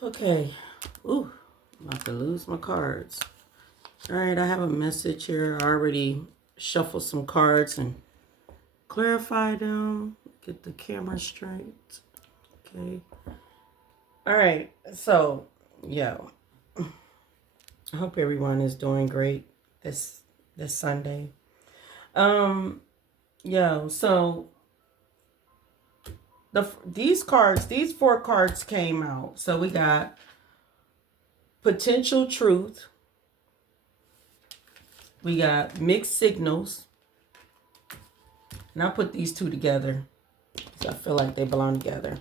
Okay. Ooh, I'm about to lose my cards. All right, I have a message here. I already shuffled some cards and clarified them. Get the camera straight. Okay. All right. So, yeah. I hope everyone is doing great this Sunday. Um, yeah. So these four cards came out. So we got potential truth. We got mixed signals. And I put these two together because I feel like they belong together.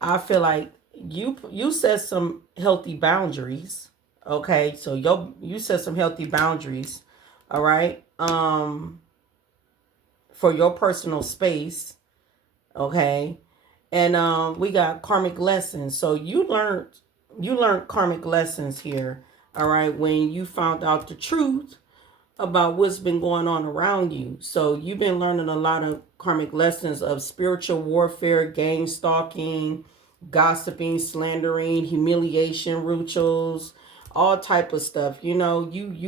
I feel like you set some healthy boundaries. Okay, so you set some healthy boundaries. All right. For your personal space. Okay. And we got karmic lessons. So you learned karmic lessons here. All right, when you found out the truth about what's been going on around you. So you've been learning a lot of karmic lessons of spiritual warfare, game stalking, gossiping, slandering, humiliation rituals, all type of stuff. You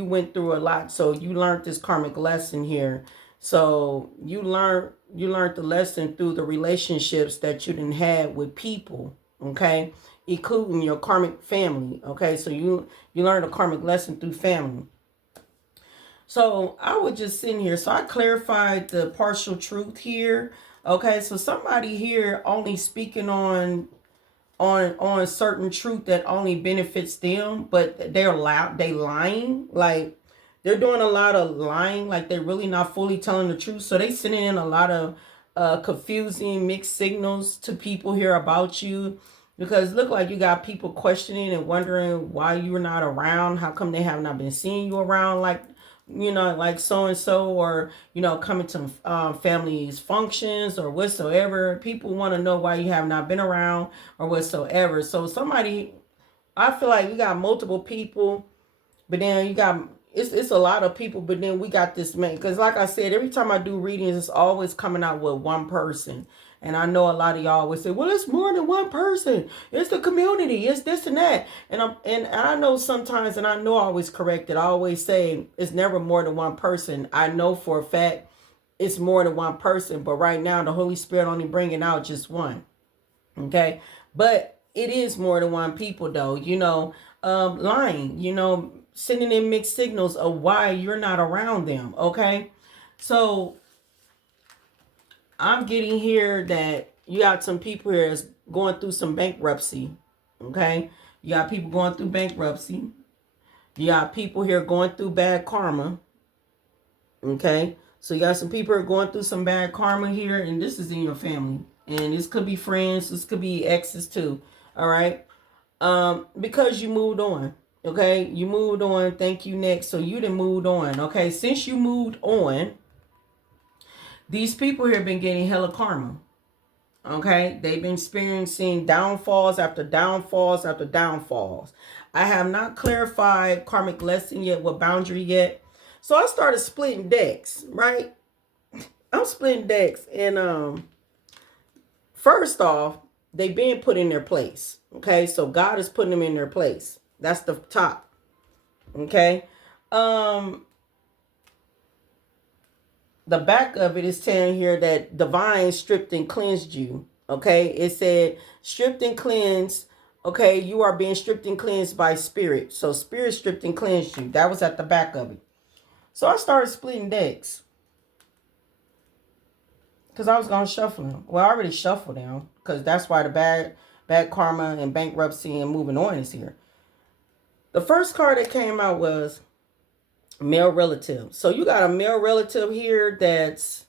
went through a lot, so you learned this karmic lesson here. So you learned the lesson through the relationships that you didn't have with people, okay, including your karmic family. Okay, so you learned a karmic lesson through family. So I was just sitting here. So I clarified the partial truth here. Okay, so somebody here only speaking on certain truth that only benefits them, but they lying. Like they're doing a lot of lying, like they're really not fully telling the truth. So they sending in a lot of confusing mixed signals to people here about you. Because look like you got people questioning and wondering why you're not around. How come they have not been seeing you around like so and so, or coming to family's functions or whatsoever. People want to know why you have not been around or whatsoever. So somebody, I feel like we got multiple people, but then you got it's a lot of people, but then we got this man. Because like I said, every time I do readings, it's always coming out with one person. And I know a lot of y'all always say, well, it's more than one person. It's the community. It's this and that. And I know sometimes, and I know I always correct it. I always say it's never more than one person. I know for a fact it's more than one person. But right now, the Holy Spirit only bringing out just one. Okay. But it is more than one people, though. Lying, sending in mixed signals of why you're not around them. Okay. So I'm getting here that you got some people here that's going through some bankruptcy. Okay. You got people going through bankruptcy. You got people here going through bad karma. Okay. So you got some people here going through some bad karma here, and this is in your family. And this could be friends, this could be exes too. All right. Because you moved on. Okay. You moved on. Thank you. Next. So you done moved on. Okay. Since you moved on, these people here have been getting hella karma. Okay, they've been experiencing downfalls after downfalls after downfalls. I have not clarified karmic lesson yet, what boundary yet. So I started splitting decks, right? I'm splitting decks, and first off, they being put in their place. Okay, so God is putting them in their place. That's the top. Okay. The back of it is telling here that divine stripped and cleansed you. Okay, it said stripped and cleansed. Okay, you are being stripped and cleansed by spirit. So spirit stripped and cleansed you. That was at the back of it. So I started splitting decks because I was gonna shuffle them. Well, I already shuffled them because that's why the bad karma and bankruptcy and moving on is here. The first card that came out was male relative. So you got a male relative here that's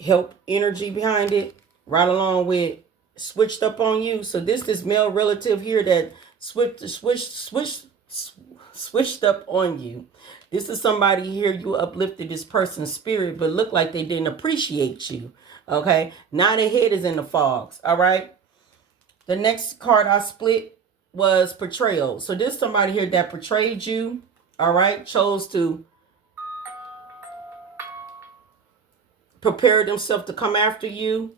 help energy behind it, right along with switched up on you. So this male relative here that switched up on you. This is somebody here, you uplifted this person's spirit, but looked like they didn't appreciate you. Okay, now their head is in the fogs. All right. The next card I split was betrayal. So this somebody here that betrayed you. All right, chose to prepare themselves to come after you.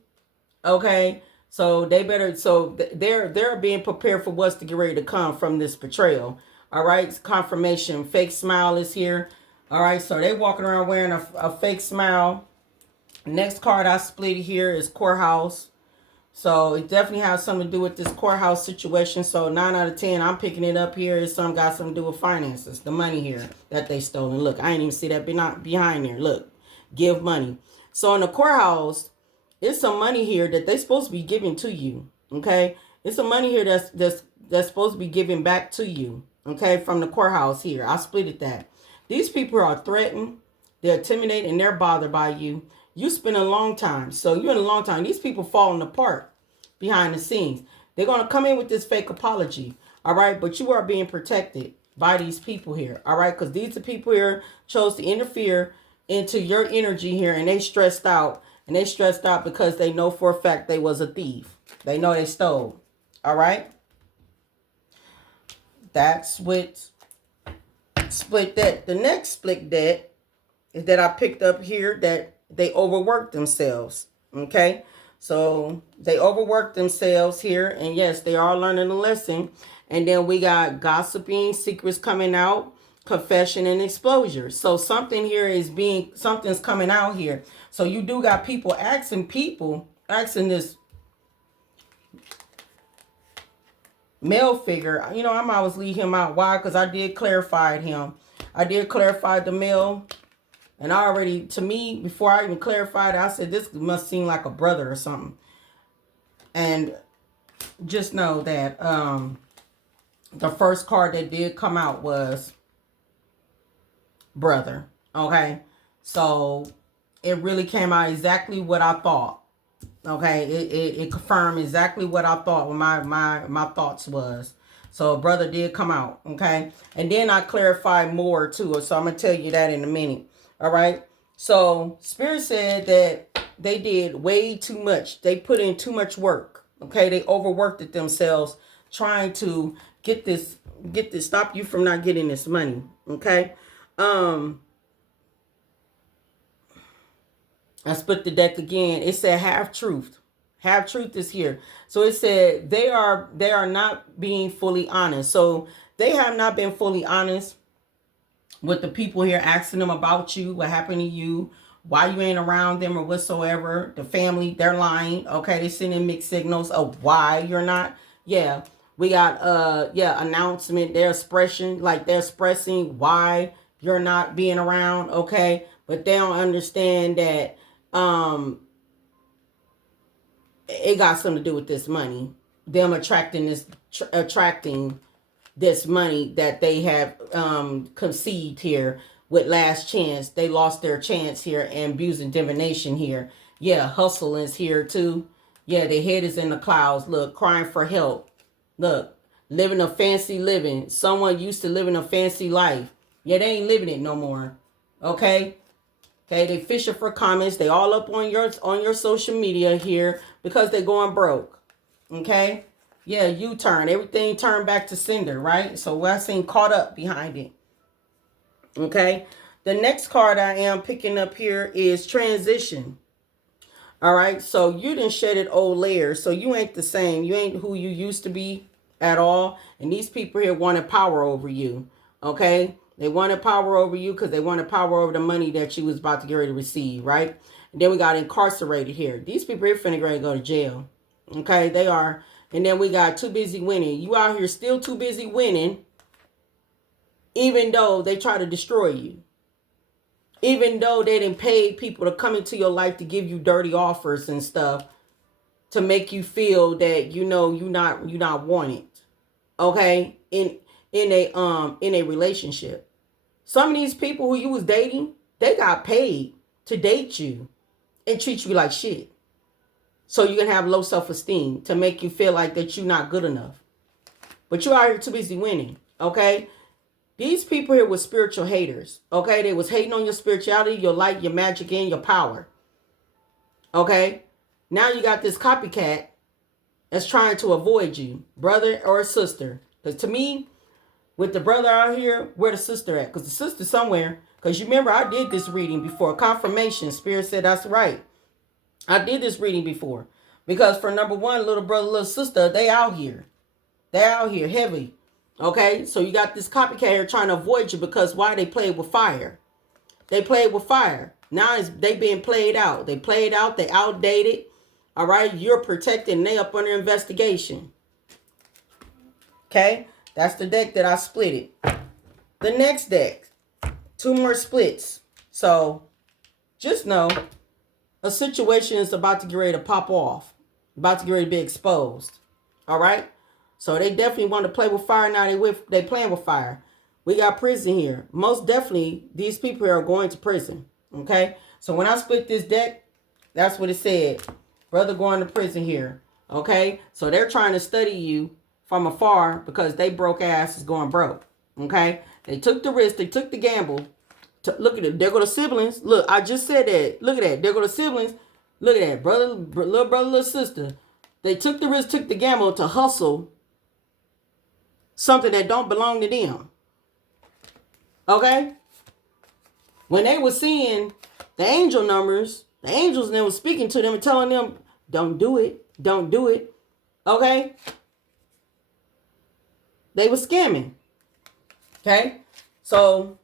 Okay, So they better, so they're being prepared for what's to get ready to come from this betrayal. All right, confirmation. Fake smile is here. All right, so they walking around wearing a fake smile. Next card I split here is courthouse. So it definitely has something to do with this courthouse situation. So 9 out of 10, I'm picking it up here. It's some got something to do with finances. The money here that they stolen. Look, I ain't even see that behind there. Look, give money. So in the courthouse, it's some money here that they supposed to be giving to you. Okay, it's some money here that's supposed to be given back to you. Okay, from the courthouse here. I split it that. These people are threatened. They're intimidated and they're bothered by you. You spend a long time. So you're in a long time. These people falling apart behind the scenes. They're going to come in with this fake apology. All right. But you are being protected by these people here. All right. Because these people here chose to interfere into your energy here. And they stressed out. And they stressed out because they know for a fact they was a thief. They know they stole. All right. That's what split that. The next split that is that I picked up here that they overworked themselves. Okay. So they overworked themselves here. And yes, they are learning a lesson. And then we got gossiping, secrets coming out, confession, and exposure. So something here is something's coming out here. So you do got people asking this male figure. You know, I'm always leave him out. Why? Because I did clarify him. I did clarify the male. And I already, to me, before I even clarified it, I said, this must seem like a brother or something. And just know that the first card that did come out was brother. Okay. So it really came out exactly what I thought. Okay. It confirmed exactly what I thought, what my thoughts was. So brother did come out. Okay. And then I clarified more too. So I'm going to tell you that in a minute. All right. So Spirit said that they did way too much. They put in too much work. Okay. They overworked it themselves trying to get this, stop you from not getting this money. Okay. I split the deck again. It said half truth. Half truth is here. So it said they are not being fully honest. So they have not been fully honest with the people here, asking them about you, what happened to you, why you ain't around them or whatsoever. The family, they're lying. Okay, they sending mixed signals of why you're not. Yeah, we got announcement, their expression, like they're expressing why you're not being around. Okay, but they don't understand that it got something to do with this money. Them attracting this money that they have conceived here with last chance. They lost their chance here, and abusing divination here. Yeah, hustle is here too. Yeah, their head is in the clouds. Look, crying for help. Look, living a fancy living. Someone used to living a fancy life. Yeah, they ain't living it no more. Okay? Okay, they fishing for comments. They all up on your social media here because they going broke. Okay? Yeah, U-turn. Everything turned back to sender, right? So what I seen caught up behind it. Okay? The next card I am picking up here is transition. All right? So you done shedded old layers. So you ain't the same. You ain't who you used to be at all. And these people here wanted power over you. Okay? They wanted power over you because they wanted power over the money that you was about to get ready to receive, right? And then we got incarcerated here. These people here finna get ready to go to jail. Okay? They are. And then we got too busy winning. You out here still too busy winning, even though they try to destroy you. Even though they didn't pay people to come into your life to give you dirty offers and stuff to make you feel that you're not wanted. Okay? In a relationship. Some of these people who you was dating, they got paid to date you and treat you like shit. So you can have low self-esteem to make you feel like that you're not good enough. But you out here too busy winning. Okay? These people here were spiritual haters. Okay? They was hating on your spirituality, your light, your magic, and your power. Okay? Now you got this copycat that's trying to avoid you. Brother or sister. Because to me, with the brother out here, where the sister at? Because the sister's somewhere. Because you remember I did this reading before. Confirmation. Spirit said that's right. I did this reading before. Because for number one, little brother, little sister, they out here. They out here heavy. Okay? So you got this copycat here trying to avoid you because why? They played with fire. They played with fire. Now they being played out. They played out. They outdated. All right? You're protected and they up under investigation. Okay? That's the deck that I split it. The next deck. 2 more splits. So just know a situation is about to get ready to pop off. About to get ready to be exposed. All right? So they definitely want to play with fire. Now they playing with fire. We got prison here. Most definitely, these people here are going to prison. Okay? So when I split this deck, that's what it said. Brother going to prison here. Okay? So they're trying to study you from afar because they broke ass is going broke. Okay? They took the risk. They took the gamble. Look at it. There go the siblings. Look, I just said that. Look at that. There go the siblings. Look at that. Little brother, little sister. They took the risk, took the gamble to hustle something that don't belong to them. Okay? When they were seeing the angel numbers, the angels and they were speaking to them and telling them, don't do it. Don't do it. Okay? They were scamming. Okay? So,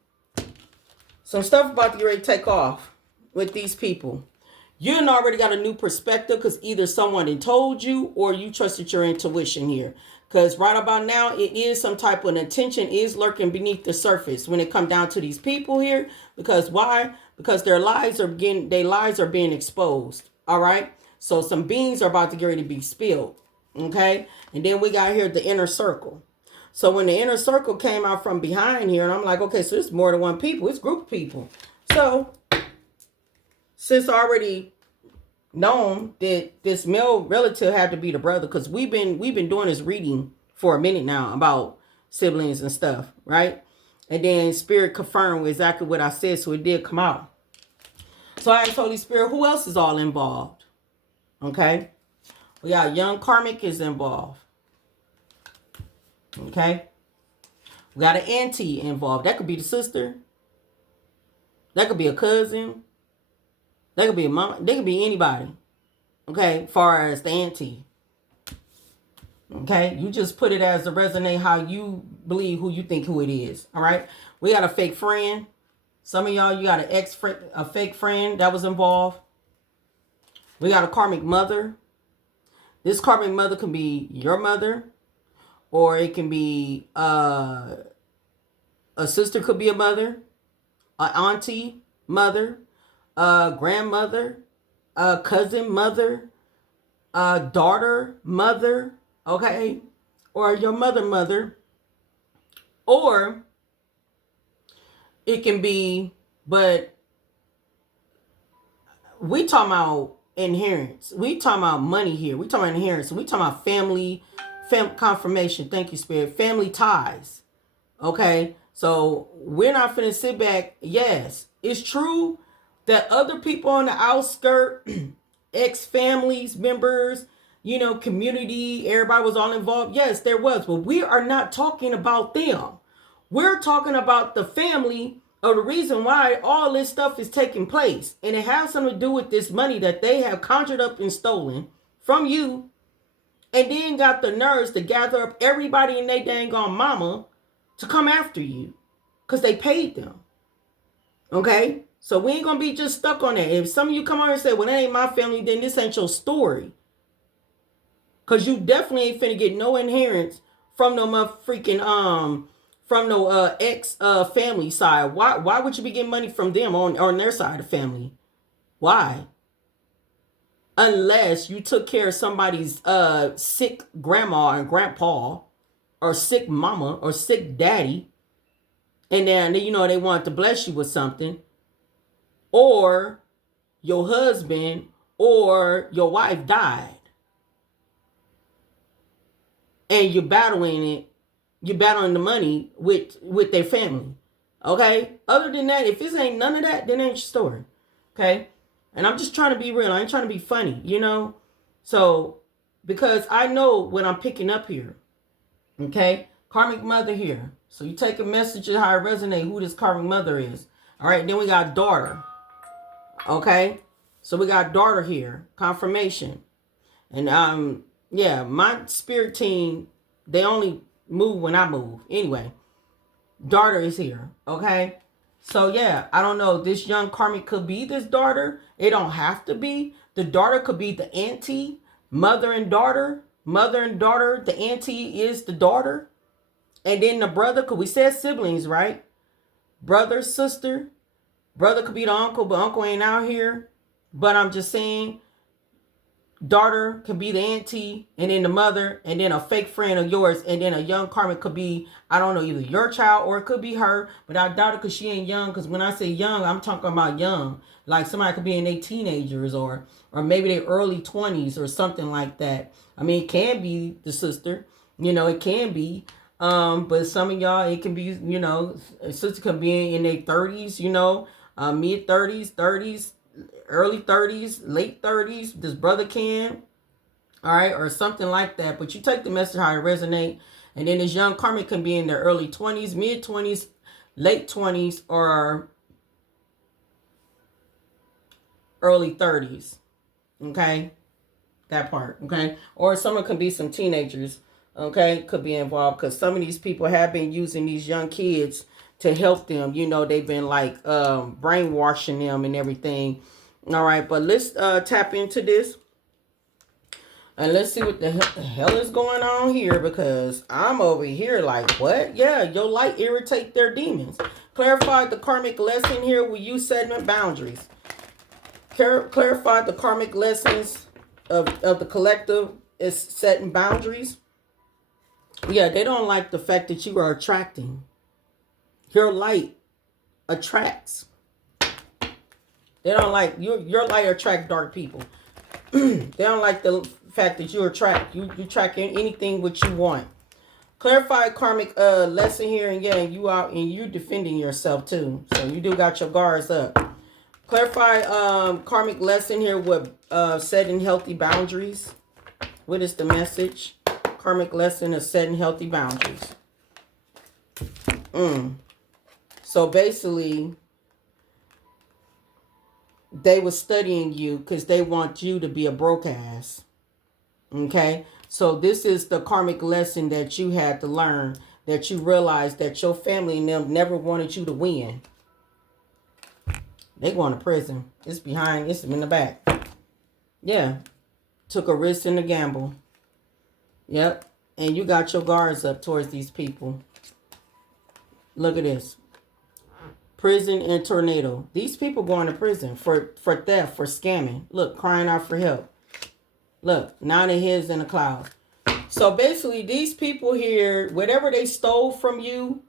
some stuff about to get ready to take off with these people. You already got a new perspective because either someone had told you or you trusted your intuition here. Because right about now, it is some type of intention is lurking beneath the surface when it comes down to these people here. Because why? Because their lies are being exposed. All right. So some beans are about to get ready to be spilled. Okay. And then we got here the inner circle. So when the inner circle came out from behind here, and I'm like, okay, so it's more than one people. It's a group of people. So since already known that this male relative had to be the brother, because we've been doing this reading for a minute now about siblings and stuff, right? And then Spirit confirmed exactly what I said, so it did come out. So I asked Holy Spirit, who else is all involved? Okay. We got young Karmic is involved. Okay. We got an auntie involved. That could be the sister. That could be a cousin. That could be a mom. They could be anybody. Okay. As far as the auntie. Okay. You just put it as to resonate how you believe who you think who it is. All right. We got a fake friend. Some of y'all, you got a fake friend that was involved. We got a karmic mother. This karmic mother can be your mother. Or it can be a sister could be a mother, an auntie mother, a grandmother, a cousin mother, a daughter mother, okay? Or your mother. Or it can be, but we talking about inheritance. We talking about money here. We talking about inheritance. We talking about family confirmation. Thank you, Spirit. Family ties. Okay. So we're not finna sit back. Yes, it's true that other people on the outskirt, ex-families, members, community, everybody was all involved. Yes, there was. But we are not talking about them. We're talking about the family or the reason why all this stuff is taking place. And it has something to do with this money that they have conjured up and stolen from you. And then got the nerves to gather up everybody in their dang on mama to come after you. Because they paid them. Okay? So we ain't going to be just stuck on that. If some of you come on and say, well, that ain't my family, then this ain't your story. Because you definitely ain't finna get no inheritance from no freaking, from no ex-family side. Why would you be getting money from them on their side of family? Why? Unless you took care of somebody's sick grandma and grandpa, or sick mama, or sick daddy, and then they want to bless you with something, or your husband or your wife died, and you're battling the money with their family. Okay? Other than that, if this ain't none of that, then ain't your story. Okay? And I'm just trying to be real. I ain't trying to be funny, So, because I know what I'm picking up here. Okay? Karmic mother here. So you take a message and how it resonates, who this karmic mother is. All right, then we got daughter. Okay? So we got daughter here. Confirmation. And yeah, my spirit team, they only move when I move. Anyway, daughter is here. Okay. So yeah, I don't know. This young karmic could be this daughter. It don't have to be. The daughter could be the auntie, mother and daughter. Mother and daughter. The auntie is the daughter. And then the brother, because we said siblings, right? Brother, sister. Brother could be the uncle, but uncle ain't out here. But I'm just saying, daughter could be the auntie, and then the mother, and then a fake friend of yours, and then a young karmic could be, I don't know, either your child or it could be her, but I doubt it because she ain't young. Because when I say young, I'm talking about young, like somebody could be in their teenagers or maybe their early 20s or something like that. I mean, it can be the sister, it can be. But some of y'all, it can be, a sister could be in their 30s, mid 30s, early 30s, late 30s. This brother can, all right, or something like that. But you take the message how it resonate. And then this young karmic can be in their early 20s, mid 20s, late 20s, or early 30s. Okay, that part. Okay, or someone could be some teenagers. Okay, could be involved because some of these people have been using these young kids to help them. They've been like brainwashing them and everything. All right, but let's tap into this. And let's see what the hell is going on here, because I'm over here like, what? Yeah, your light irritate their demons. Clarify the karmic lesson here with you setting boundaries. Clarify the karmic lessons of the collective is setting boundaries. Yeah, they don't like the fact that you are attracting. Your light attracts. They don't like your light attract dark people. They don't like the fact that you attract anything what you want. Clarify karmic lesson here, and yeah, you out and you defending yourself too. So you do got your guards up. Clarify karmic lesson here with setting healthy boundaries. What is the message? Karmic lesson of setting healthy boundaries. So basically, they were studying you because they want you to be a broke ass. Okay? So this is the karmic lesson that you had to learn, that you realized that your family and them never wanted you to win. They going to prison. It's in the back. Yeah. Took a risk in the gamble. Yep. And you got your guards up towards these people. Look at this. Prison and tornado. These people going to prison for theft, for scamming. Look, crying out for help. Look, now their heads in the cloud. So basically, these people here, whatever they stole from you,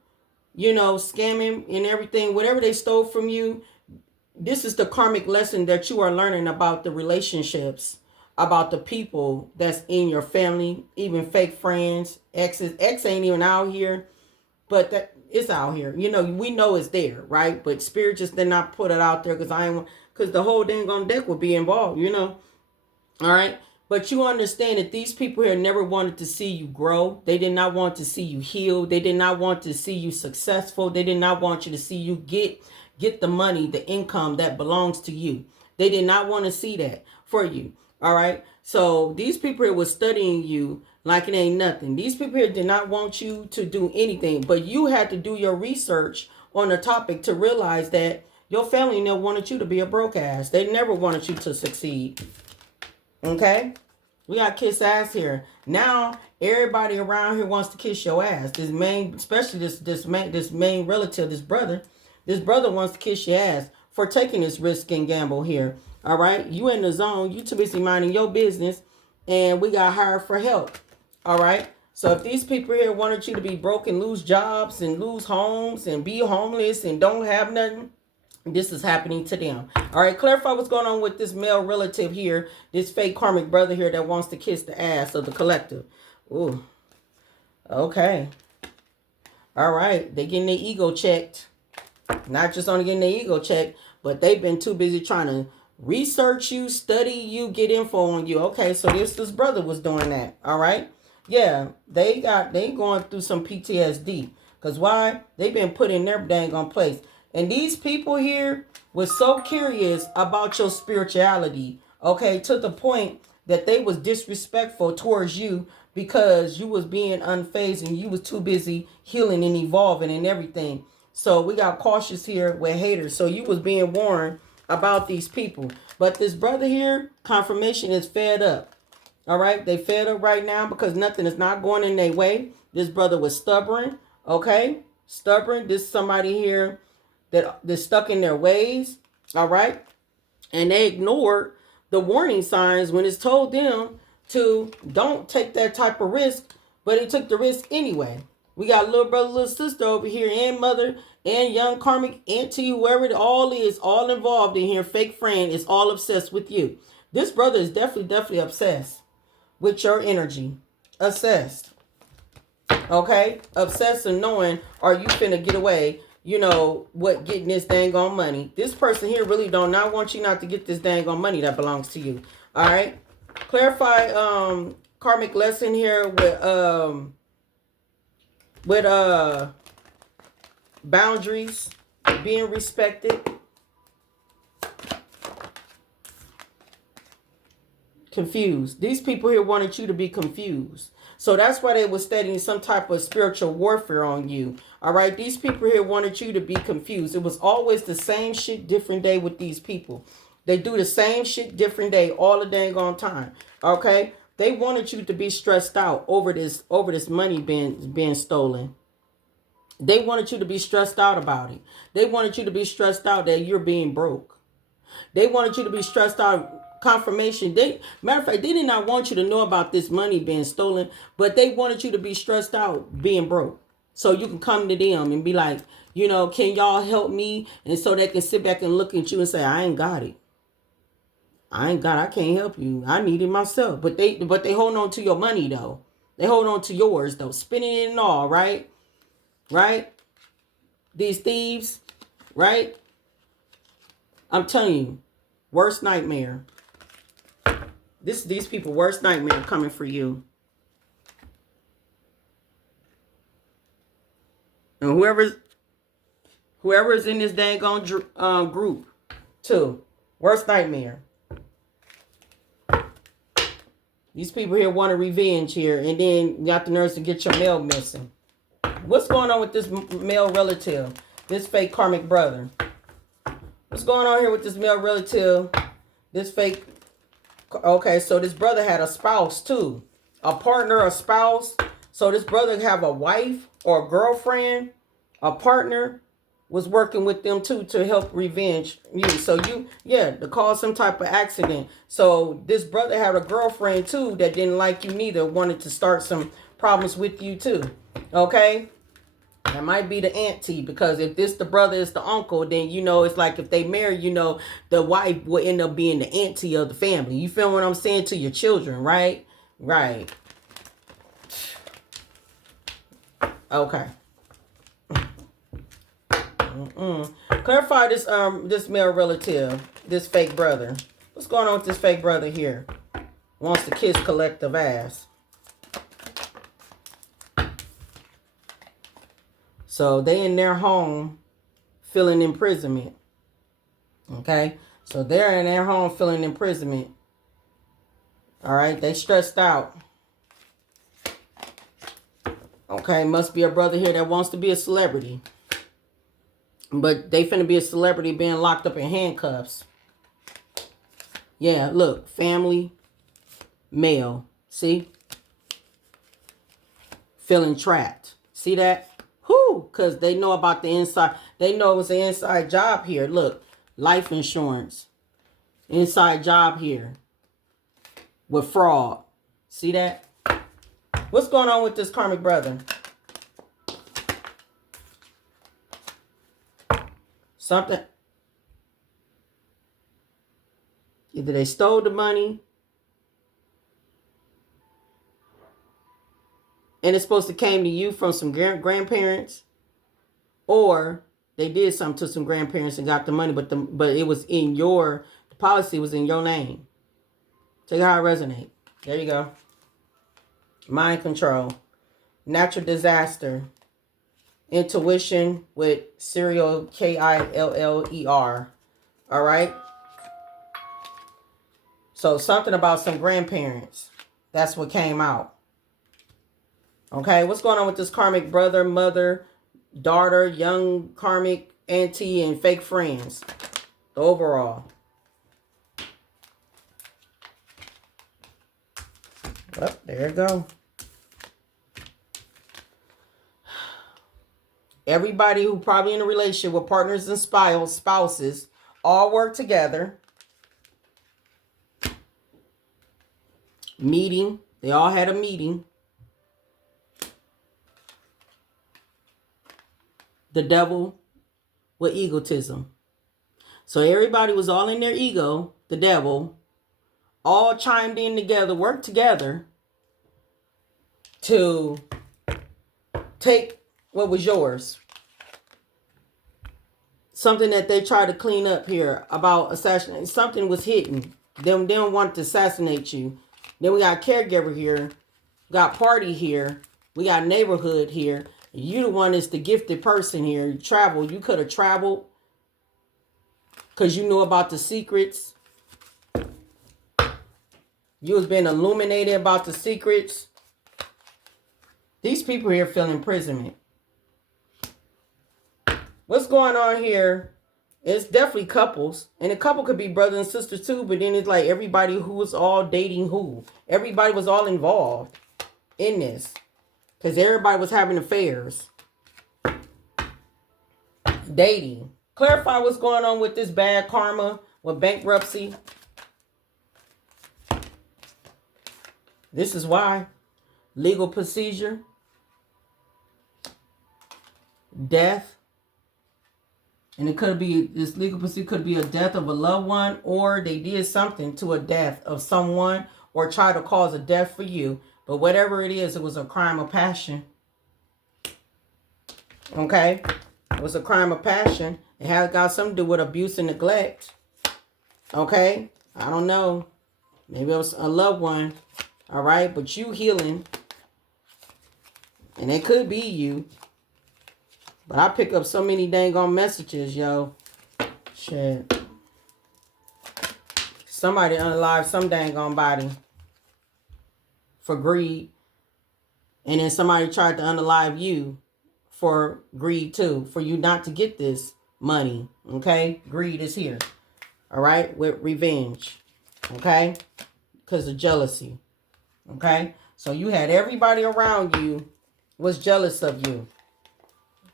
scamming and everything, whatever they stole from you, this is the karmic lesson that you are learning about the relationships, about the people that's in your family, even fake friends, exes. Ex ain't even out here, but it's out here. We know it's there, right? But spirit just did not put it out there because the whole dang on deck would be involved, All right. But you understand that these people here never wanted to see you grow. They did not want to see you heal. They did not want to see you successful. They did not want you to see you get the money, the income that belongs to you. They did not want to see that for you. All right. So these people here were studying you like it ain't nothing. These people here did not want you to do anything, but you had to do your research on the topic to realize that your family never wanted you to be a broke ass. They never wanted you to succeed. Okay? We got kiss ass here. Now everybody around here wants to kiss your ass. This main, especially this main relative, this brother wants to kiss your ass for taking this risk and gamble here. All right? You in the zone. You too busy minding your business, and we got hired for help. All right? So if these people here wanted you to be broke and lose jobs and lose homes and be homeless and don't have nothing, this is happening to them. All right, clarify what's going on with this male relative here, this fake karmic brother here that wants to kiss the ass of the collective. Ooh. Okay. All right, they getting their ego checked. Not just only getting their ego checked, but they've been too busy trying to research you, study you, get info on you. Okay, so this brother was doing that. All right. Yeah, they going through some PTSD. Because why? They've been put in their dang on place. And these people here were so curious about your spirituality, okay, to the point that they was disrespectful towards you because you was being unfazed and you was too busy healing and evolving and everything. So we got cautious here with haters. So you was being warned about these people. But this brother here, confirmation, is fed up. All right, they fed up right now because nothing is not going in their way. This brother was stubborn. Okay, stubborn. This is somebody here that's stuck in their ways. All right, and they ignored the warning signs when it's told them to don't take that type of risk, but he took the risk anyway. We got little brother, little sister over here, and mother, and young karmic auntie, whoever it all is, all involved in here. Fake friend is all obsessed with you. This brother is definitely obsessed with your energy. Obsessed. Okay? Obsessed and knowing, are you finna get away, you know, what, getting this dang on money. This person here really don't not want you not to get this dang on money that belongs to you. All right? Clarify karmic lesson here with boundaries being respected. Confused. These people here wanted you to be confused. So that's why they were studying some type of spiritual warfare on you. All right. These people here wanted you to be confused. It was always the same shit, different day with these people. They do the same shit, different day, all the dang on time. Okay. They wanted you to be stressed out over this money being stolen. They wanted you to be stressed out about it. They wanted you to be stressed out that you're being broke. They wanted you to be stressed out. Confirmation. Matter of fact, they did not want you to know about this money being stolen, but they wanted you to be stressed out being broke. So you can come to them and be like, you know, can y'all help me? And so they can sit back and look at you and say, I ain't got it. I can't help you. I need it myself. But they hold on to your money though. They hold on to yours though. Spending it and all, right? Right? These thieves, right? I'm telling you, worst nightmare. These people, worst nightmare coming for you. And whoever is in this dang on group, too. Worst nightmare. These people here want a revenge here, and then you got the nerves to get your mail missing. What's going on with this male relative? This fake karmic brother. What's going on here with this male relative? This fake. Okay, so this brother had a spouse too. A partner, a spouse. So this brother have a wife or a girlfriend. A partner was working with them too to help revenge you. So to cause some type of accident. So this brother had a girlfriend too that didn't like you neither. Wanted to start some problems with you too. Okay? That might be the auntie, because if this the brother is the uncle, then you know it's like if they marry, you know, the wife will end up being the auntie of the family. You feel what I'm saying? To your children, right? Right. Okay. Clarify this male relative, this fake brother. What's going on with this fake brother here? Wants to kiss collective ass. So they in their home feeling imprisonment. Okay? So they're in their home feeling imprisonment. All right? They stressed out. Okay? Must be a brother here that wants to be a celebrity. But they finna be a celebrity being locked up in handcuffs. Yeah, look. Family. Male. See? Feeling trapped. See that? Whoo, because they know about the inside. They know it's an inside job here. Look, life insurance. Inside job here. With fraud. See that? What's going on with this karmic brother? Something. Either they stole the money. And it's supposed to came to you from some grandparents, or they did something to some grandparents and got the money, but it was in the policy was in your name. Take how it resonate. There you go. Mind control, natural disaster, intuition with serial KILLER. All right. So something about some grandparents. That's what came out. Okay, what's going on with this karmic brother, mother, daughter, young karmic auntie, and fake friends? Overall. Oh, there you go. Everybody who probably in a relationship with partners and spouses all work together. Meeting. They all had a meeting. The devil with egotism. So everybody was all in their ego, the devil, all chimed in together, worked together to take what was yours. Something that they tried to clean up here about assassination. Something was hidden. They don't want to assassinate you. Then we got caregiver here. We got party here. We got neighborhood here. You the one is the gifted person here. You travel. You could have traveled because you knew about the secrets. You was being illuminated about the secrets. These people here feel imprisonment. What's going on here? It's definitely couples. And a couple could be brothers and sisters too. But then it's like everybody who was all dating who. Everybody was all involved in this. Because everybody was having affairs. Dating. Clarify what's going on with this bad karma. With bankruptcy. This is why. Legal procedure. Death. And it could be, this legal procedure could be a death of a loved one, or they did something to a death of someone, or try to cause a death for you. But whatever it is, it was a crime of passion. Okay? It was a crime of passion. It has got something to do with abuse and neglect. Okay? I don't know. Maybe it was a loved one. All right? But you healing. And it could be you. But I pick up so many dang on messages, yo. Shit. Somebody unalive some dang on body for greed. And then somebody tried to unalive you for greed too. For you not to get this money. Okay? Greed is here. All right? With revenge. Okay? Because of jealousy. Okay? So you had everybody around you was jealous of you.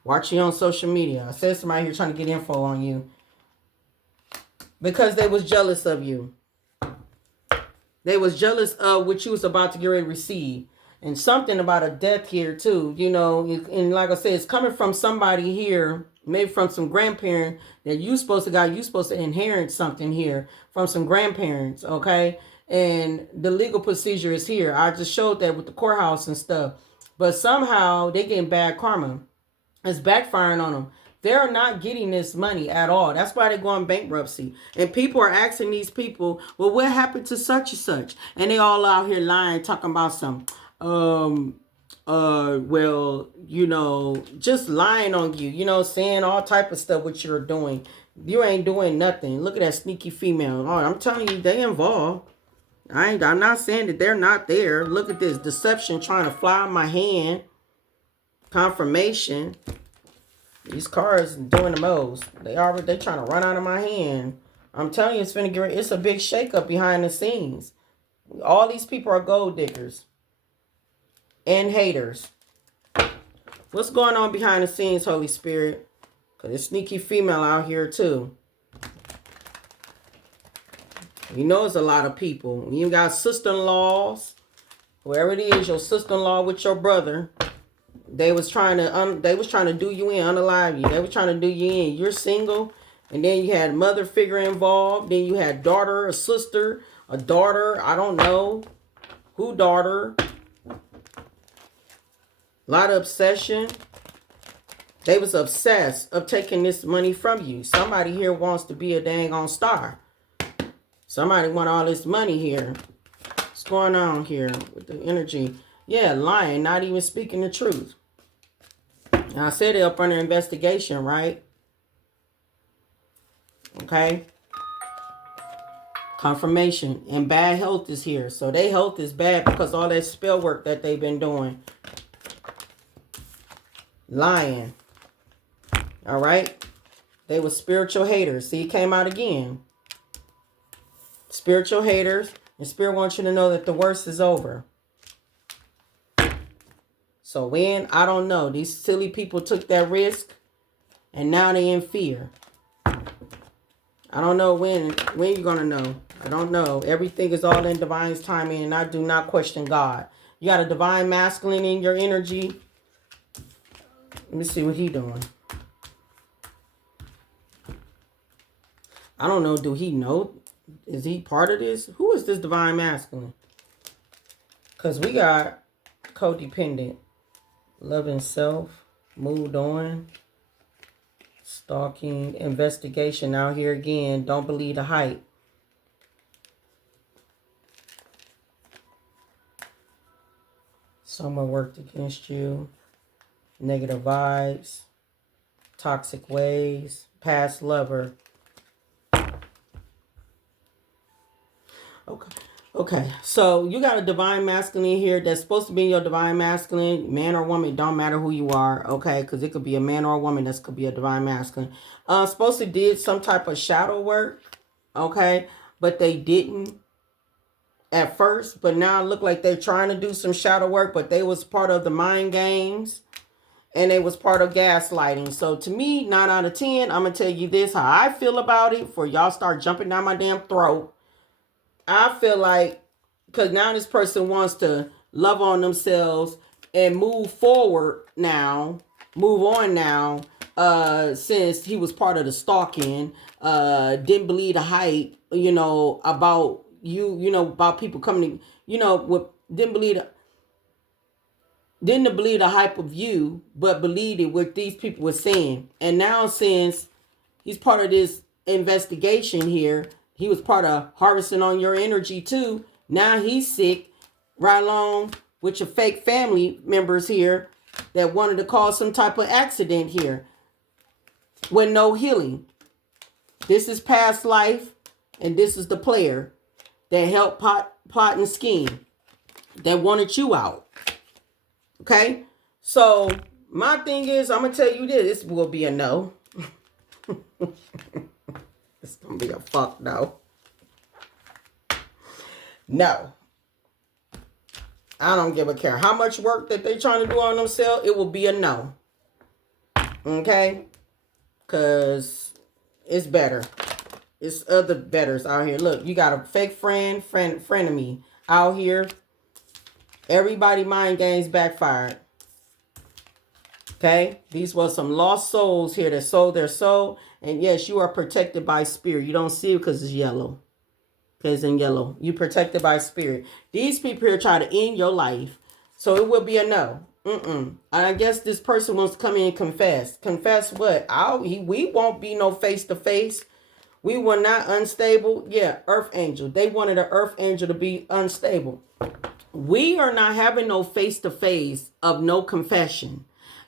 Watch you on social media. I said somebody here trying to get info on you. Because they was jealous of you. They was jealous of what you was about to get ready to receive. And something about a death here too. You know, and like I said, it's coming from somebody here. Maybe from some grandparent that you supposed to inherit something here. From some grandparents, okay? And the legal procedure is here. I just showed that with the courthouse and stuff. But somehow they getting bad karma. It's backfiring on them. They're not getting this money at all. That's why they're going bankruptcy. And people are asking these people, well, what happened to such and such? And they all out here lying, talking about some, well, you know, just lying on you, you know, saying all type of stuff what you're doing. You ain't doing nothing. Look at that sneaky female. Oh, I'm telling you, they involved. I'm not saying that they're not there. Look at this deception trying to fly on my hand. Confirmation. These cards doing the most. They trying to run out of my hand. I'm telling you, it's a big shakeup behind the scenes. All these people are gold diggers and haters. What's going on behind the scenes, Holy Spirit? Because there's sneaky female out here too. You know, it's a lot of people. You got sister-in-laws, whoever it is, your sister-in-law with your brother. They was trying to do you in, unalive you. They was trying to do you in. You're single, and then you had mother figure involved. Then you had daughter, a sister, a daughter. I don't know who daughter. A lot of obsession. They was obsessed of taking this money from you. Somebody here wants to be a dang on star. Somebody want all this money here. What's going on here with the energy? Yeah, lying, not even speaking the truth. Now, I said it up under investigation, right? Okay. Confirmation. And bad health is here. So their health is bad because all that spell work that they've been doing. Lying. All right. They were spiritual haters. See, it came out again. Spiritual haters. And Spirit wants you to know that the worst is over. So when? I don't know. These silly people took that risk. And now they in fear. I don't know when you're going to know. I don't know. Everything is all in divine's timing, and I do not question God. You got a divine masculine in your energy. Let me see what he doing. I don't know. Do he know? Is he part of this? Who is this divine masculine? Because we got codependent, loving self, moved on, stalking, investigation. Out here again. Don't believe the hype. Someone worked against you. Negative vibes. Toxic ways. Past lover. Okay. So you got a divine masculine here that's supposed to be your divine masculine. Man or woman. It don't matter who you are. Okay. Because it could be a man or a woman. That could be a divine masculine. Supposed to did some type of shadow work. Okay. But they didn't at first, but now it look like they're trying to do some shadow work, but they was part of the mind games and they was part of gaslighting. So to me, 9 out of 10, I'm going to tell you this, how I feel about it for y'all start jumping down my damn throat. I feel like, because now this person wants to love on themselves and move forward now, move on now, since he was part of the stalking, didn't believe the hype, about you, about people coming, didn't believe the hype of you, but believed it what these people were saying. And now since he's part of this investigation here, he was part of harvesting on your energy too. Now he's sick, right along with your fake family members here that wanted to cause some type of accident here with no healing. This is past life, and this is the player that helped plot and scheme, that wanted you out. Okay? So, my thing is, I'm going to tell you this will be a no. It's going to be a fuck no. No. I don't give a care how much work that they trying to do on themselves. It will be a no. Okay? Because it's better. It's other betters out here. Look, you got a fake friend of me out here. Everybody mind games backfired. Okay? These were some lost souls here that sold their soul. And yes, you are protected by spirit. You don't see it because it's yellow. Because it's in yellow. You protected by spirit. These people here try to end your life. So it will be a no. And I guess this person wants to come in and confess. Confess what? We won't be no face-to-face. We were not unstable. Yeah, earth angel. They wanted an earth angel to be unstable. We are not having no face-to-face of no confession.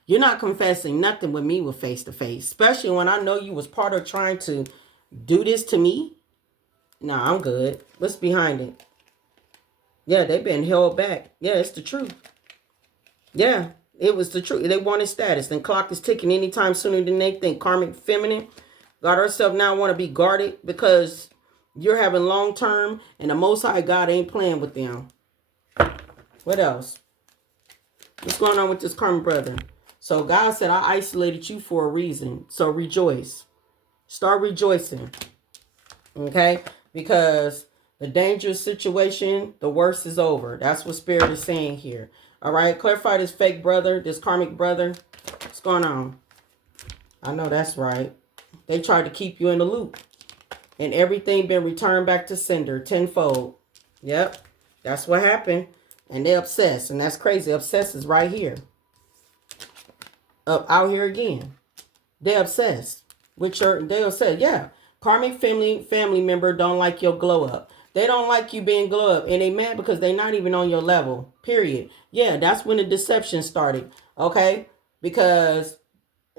You're not confessing nothing with me with face-to-face. Especially when I know you was part of trying to do this to me. Nah, I'm good. What's behind it? Yeah, they've been held back. Yeah, it's the truth. Yeah, it was the truth. They wanted status. And clock is ticking anytime sooner than they think. Karmic feminine. God herself now want to be guarded because you're having long term and the Most High God ain't playing with them. What else? What's going on with this karmic brother? So God said, I isolated you for a reason. So rejoice. Start rejoicing. Okay? Because the dangerous situation, the worst is over. That's what Spirit is saying here. All right? Clarify this fake brother, this karmic brother. What's going on? I know that's right. They tried to keep you in the loop. And everything been returned back to sender tenfold. Yep. That's what happened. And they obsessed. And that's crazy. Obsessed is right here. Out here again. They obsessed. They obsessed. Yeah. Karmic family member don't like your glow up. They don't like you being glow up. And they mad because they not even on your level. Period. Yeah. That's when the deception started. Okay. Because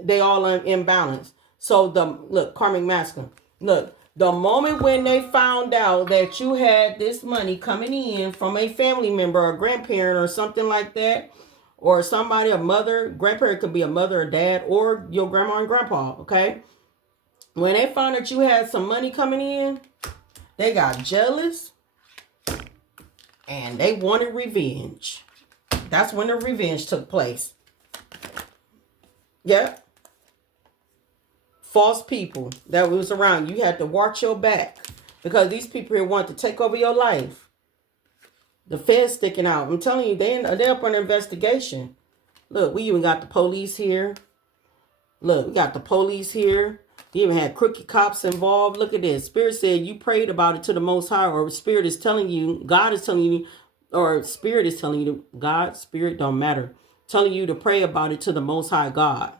they all are imbalanced. So look, karmic masculine. Look, The moment when they found out that you had this money coming in from a family member or a grandparent or something like that, or somebody, a mother, grandparent could be a mother or dad, or your grandma and grandpa, okay? When they found that you had some money coming in, they got jealous and they wanted revenge. That's when the revenge took place. Yep. False people that was around. You had to watch your back because these people here want to take over your life. The feds sticking out. I'm telling you, they're up on an investigation. Look, we even got the police here. Look, we got the police here. You even had crooked cops involved. Look at this. Spirit said you prayed about it to the Most High, or Spirit is telling you, God is telling you, or Spirit is telling you, God, Spirit don't matter, telling you to pray about it to the Most High God.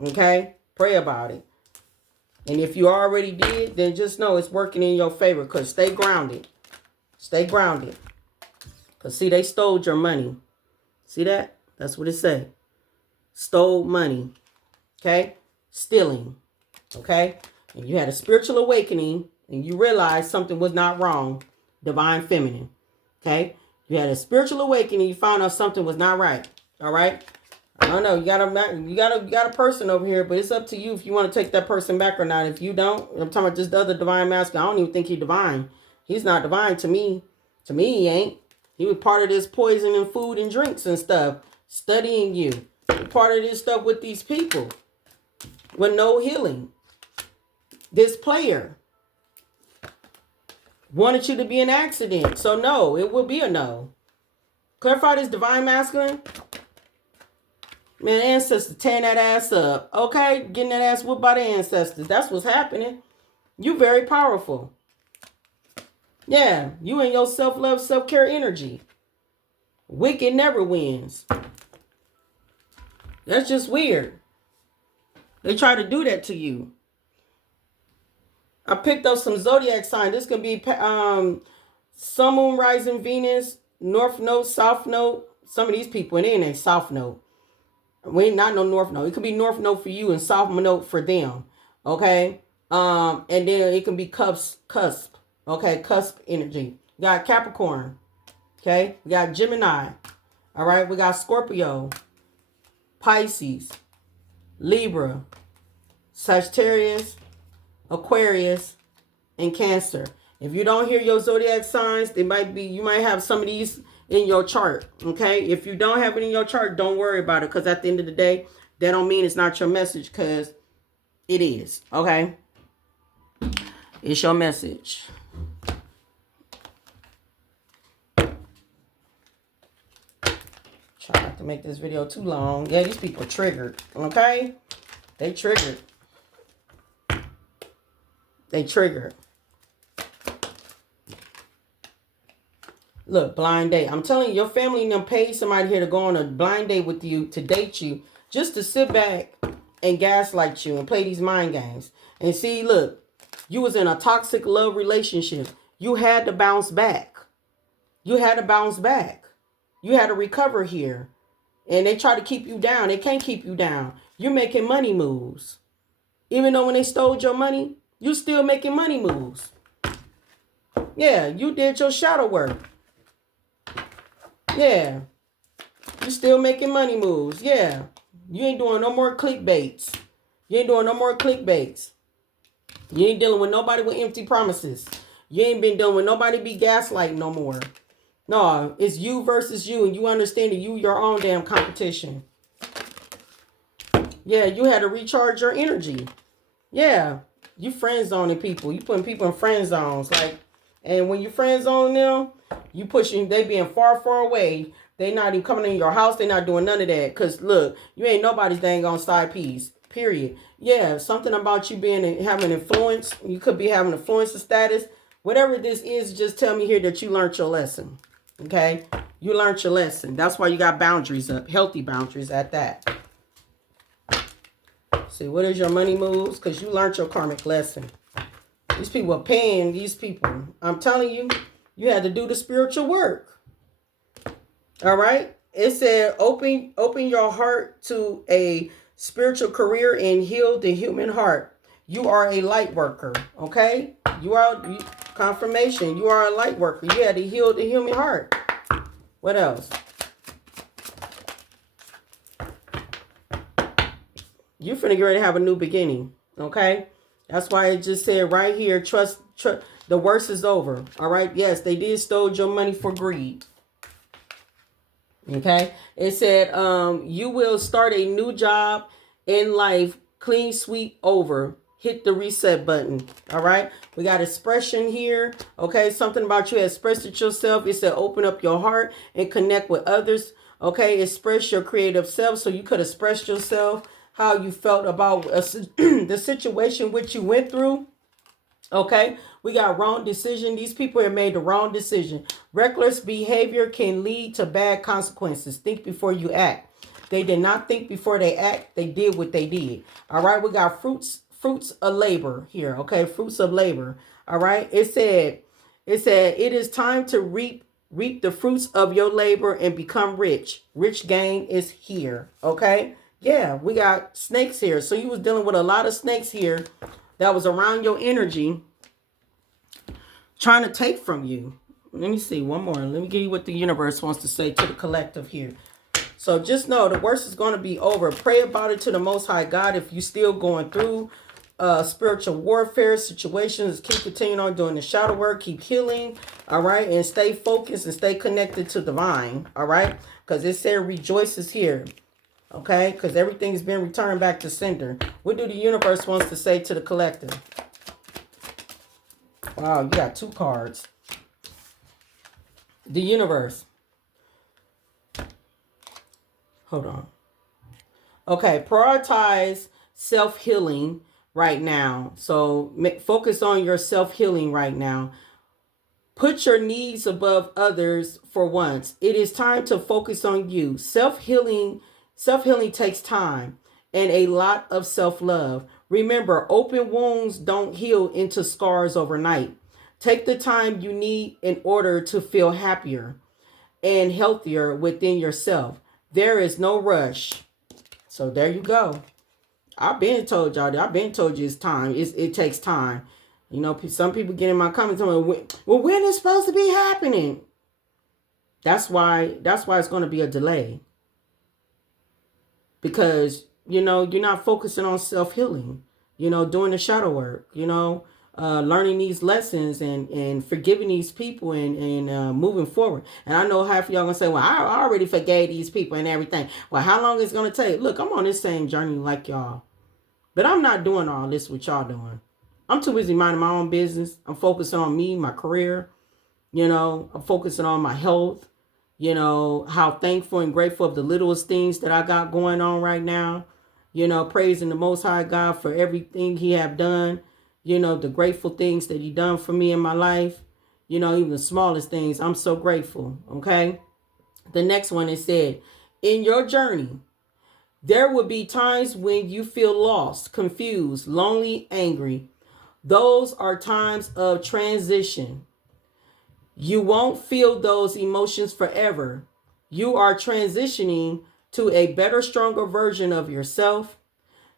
Okay? Pray about it. And if you already did, then just know it's working in your favor, because stay grounded. Stay grounded. Because, see, they stole your money. See that? That's what it said. Stole money. Okay? Stealing. Okay? And you had a spiritual awakening, and you realized something was not wrong. Divine feminine. Okay? You had a spiritual awakening, you found out something was not right. All right? I don't know. You got a person over here, but it's up to you if you want to take that person back or not. If you don't, I'm talking about just the other divine master. I don't even think he's divine. He's not divine to me. To me, he ain't. He was part of this poison and food and drinks and stuff, studying you. Part of this stuff with these people with no healing. This player wanted you to be an accident. So no, it will be a no. Clarify this divine masculine. Man, ancestors tearing that ass up. Okay? Getting that ass whooped by the ancestors. That's what's happening. You very powerful. Yeah, you and your self-love, self-care energy. Wicked never wins. That's just weird. They try to do that to you. I picked up some zodiac signs. This could be Sun, Moon, Rising, Venus, North Node, South Node. Some of these people, and they ain't South Node. We ain't not no North Node. It could be North Node for you and South Node for them. Okay? And then it can be cusp. Okay? Cusp energy. We got Capricorn. Okay? We got Gemini. All right? We got Scorpio. Pisces. Libra. Sagittarius. Aquarius. And Cancer. If you don't hear your zodiac signs, you might have some of these in your chart. Okay? If you don't have it in your chart, don't worry about it. Because at the end of the day, that don't mean it's not your message. Because it is. Okay? It's your message. Try not to make this video too long. Yeah, these people triggered. Okay? They triggered. They triggered. Look, blind date. I'm telling you, your family and them paid somebody here to go on a blind date with you, to date you, just to sit back and gaslight you and play these mind games. And see, look, you was in a toxic love relationship. You had to bounce back. You had to bounce back. You had to recover here. And they try to keep you down. They can't keep you down. You're making money moves. Even though when they stole your money, you still making money moves. Yeah, you did your shadow work. Yeah. You still making money moves. Yeah. You ain't doing no more clickbaits. You ain't doing no more clickbaits. You ain't dealing with nobody with empty promises. You ain't been dealing with nobody be gaslighting no more. No, it's you versus you. And you understand that you your own damn competition. Yeah, you had to recharge your energy. Yeah. You friend zoning people. You putting people in friend zones. And when you friend zone them, you pushing, they being far, far away. They not even coming in your house. They not doing none of that. Because, look, you ain't nobody's dang on side piece. Period. Yeah, something about you having influence. You could be having influencer status. Whatever this is, just tell me here that you learned your lesson. Okay? You learned your lesson. That's why you got boundaries up. Healthy boundaries at that. See, what is your money moves? Because you learned your karmic lesson. These people are paying these people. I'm telling you, you had to do the spiritual work. All right? It said, open your heart to a spiritual career and heal the human heart. You are a light worker, okay? Confirmation, you are a light worker. You had to heal the human heart. What else? You finna get ready to have a new beginning, okay? That's why it just said right here, trust, the worst is over, all right? Yes, they did stole your money for greed. Okay, it said you will start a new job in life, clean sweep over, hit the reset button. All right, we got expression here. Okay, something about you express it yourself. It said open up your heart and connect with others. Okay, express your creative self. So you could express yourself how you felt about the situation which you went through. Okay, we got wrong decision. These people have made the wrong decision. Reckless behavior can lead to bad consequences. Think before you act. They did not think before they act. They did what they did. All right, we got fruits of labor here. Okay, fruits of labor. All right, it said it is time to reap the fruits of your labor and become rich. Rich gang is here. Okay, yeah, we got snakes here. So you was dealing with a lot of snakes here that was around your energy trying to take from you. Let me see one more. Let me give you what the universe wants to say to the collective here. So just know the worst is going to be over. Pray about it to the Most High God. If you're still going through spiritual warfare situations, keep continuing on doing the shadow work. Keep healing. All right. And stay focused and stay connected to divine. All right. Because it said rejoices here. Okay. Because everything's been returned back to sender. What do the universe wants to say to the collective? Wow, you got two cards. The universe. Hold on. Okay, prioritize self-healing right now. So focus on your self-healing right now. Put your needs above others for once. It is time to focus on you. Self-healing takes time and a lot of self-love. Remember, open wounds don't heal into scars overnight. Take the time you need in order to feel happier and healthier within yourself. There is no rush. So there you go. I've been told y'all that. I've been told you it's time. It takes time. You know, some people get in my comments telling me, well, when is supposed to be happening? That's why it's going to be a delay. Because, you know, you're not focusing on self-healing. You know, doing the shadow work. You know, learning these lessons and forgiving these people and moving forward. And I know half of y'all going to say, well, I already forgave these people and everything. Well, how long is it going to take? Look, I'm on this same journey like y'all. But I'm not doing all this what y'all doing. I'm too busy minding my own business. I'm focusing on me, my career. You know, I'm focusing on my health. You know, how thankful and grateful of the littlest things that I got going on right now. You know, praising the Most High God for everything he have done. You know, the grateful things that he done for me in my life. You know, even the smallest things. I'm so grateful. Okay. The next one is said, in your journey, there will be times when you feel lost, confused, lonely, angry. Those are times of transition. You won't feel those emotions forever. You are transitioning to a better, stronger version of yourself.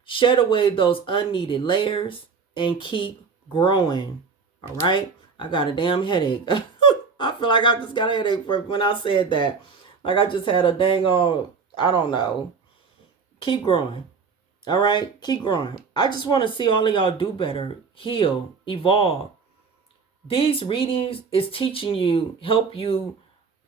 Shed away those unneeded layers and keep growing. All right? I got a damn headache. I feel like I just got a headache when I said that. Like I just had a dang on, I don't know. Keep growing. All right? Keep growing. I just want to see all of y'all do better, heal, evolve. These readings is teaching you, help you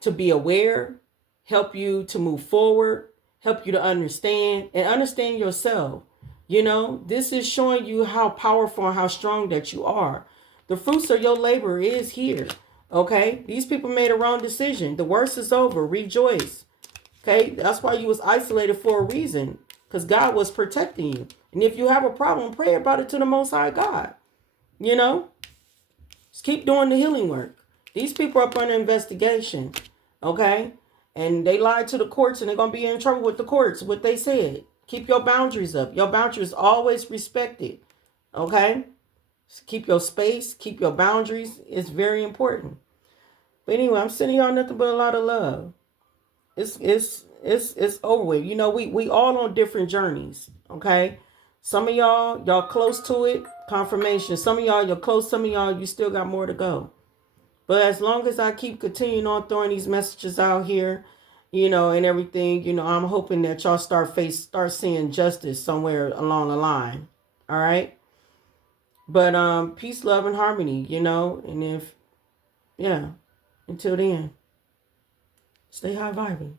to be aware, help you to move forward, help you to understand and understand yourself. You know, this is showing you how powerful and how strong that you are. The fruits of your labor is here. Okay? These people made a wrong decision. The worst is over. Rejoice. Okay? That's why you was isolated for a reason. Because God was protecting you. And if you have a problem, pray about it to the Most High God. You know? Just keep doing the healing work. These people are up under investigation. Okay? And they lied to the courts and they're going to be in trouble with the courts, what they said. Keep your boundaries up. Your boundaries always respected. Okay? Just keep your space. Keep your boundaries. It's very important. But anyway, I'm sending y'all nothing but a lot of love. It's over with. You know, we all on different journeys. Okay? Some of y'all close to it. Confirmation. Some of y'all, you're close. Some of y'all, you still got more to go. But as long as I keep continuing on throwing these messages out here, and everything, I'm hoping that y'all start seeing justice somewhere along the line. All right. But peace, love, and harmony, and if, yeah, until then, stay high vibing.